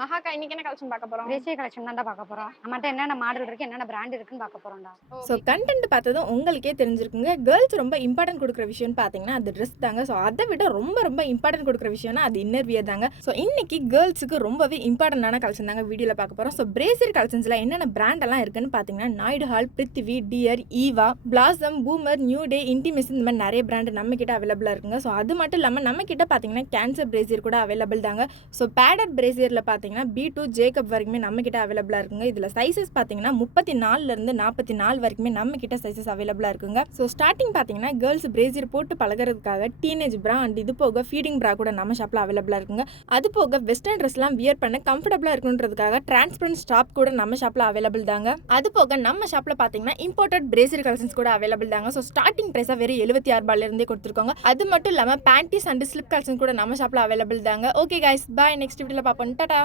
மகாக்கா இன்னைக்கு என்ன கலெக்ஷன் பார்க்க போறோம்? பிரேசிய கலெக்ஷன் தான்டா பார்க்க போறோம். நம்மகிட்ட என்னென்ன மாடல் இருக்கு, என்னென்ன பிராண்ட் இருக்குன்னு பார்க்க போறோம்டா. ஸோ கண்டென்ட் பார்த்ததும் உங்களுக்கே தெரிஞ்சிருக்குங்க. கேர்ள்ஸ் ரொம்ப இம்பார்ட்டன்ட் கொடுக்குற விஷயம்னு பார்த்தீங்கன்னா அது ட்ரெஸ் தாங்க. ஸோ அதை விட ரொம்ப ரொம்ப இம்பார்ட்டன்ட் கொடுக்குற விஷயம்னா அது இன்னர் வியர் தாங்க. ஸோ இன்னைக்கு கேர்ள்ஸுக்கு ரொம்பவே இம்பார்ட்டன்டான கலெக்ஷன் தாங்க வீடியோவில் பார்க்க போகிறோம். ஸோ பிரேசியர் கலெக்ஷன்ஸில் என்னென்ன பிராண்ட் எல்லாம் இருக்குன்னு பார்த்தீங்கன்னா Naidu Hall, Prithvi, Dear, Eva, Blossom, Boomer, New Day, intimacy இந்த மாதிரி நிறைய பிராண்ட் நம்ம கிட்ட அவைலபிளாக இருக்குங்க. ஸோ அது மட்டும் இல்லாமல் நம்ம கிட்ட பார்த்தீங்கன்னா கேன்சர் பிரேசியர் கூட அவைலபிள் தாங்க. ஸோ பேடட் பிரேசியரில் பார்த்தீங்கன்னா B2 ஜேக்கப் வரைக்குமே நம்ம கிட்ட அவைலபிளாக இருக்குங்க. இதில் சைஸஸ் பார்த்தீங்கன்னா 34 44 வரைக்குமே நம்ம கிட்ட சைஸஸ் அவைலபிளாக இருக்குங்க. ஸோ ஸ்டார்டிங் பார்த்தீங்கன்னா கேர்ள்ஸ் பிரேசியர் போட்டு பழகிறதுக்காக டீனேஜ் பிரா அண்ட் இது போக ஃபீடிங் பிரா கூட நம்ம ஷாப்பில் அவைலபிளாக இருக்குங்க. அது போக வெஸ்டர்ன் ட்ரெஸ்லாம் வியர் பண்ண கம்ஃபர்டபுளாக இருக்குன்றதுக்காக டிரான்ஸ்பரண்ட் ஸ்டாப் கூட நம்ம ஷாப்பில் அவைலபிள் தாங்க. அது போக நம்ம ஷாப்பில் பார்த்தீங்கன்னா இம்போர்ட்டட் பிரேசியர் கலெக்ஷன்ஸ் கூட அவைலபிள் தாங்க. ஸோ ஸ்டார்டிங் ப்ரைஸாக வெறும் 76 இருந்தே கொடுத்துருக்காங்க. அது மட்டும் இல்லாமல் பேண்டிஸ் அண்ட் ஸ்லிப் கலெக்ஷன் கூட நம்ம ஷாப்பில் அவைலபிள் தாங்க. ஓகே கைஸ், பாய். நெக்ஸ்ட் வீடியோவில் பார்ப்போம். டாடா.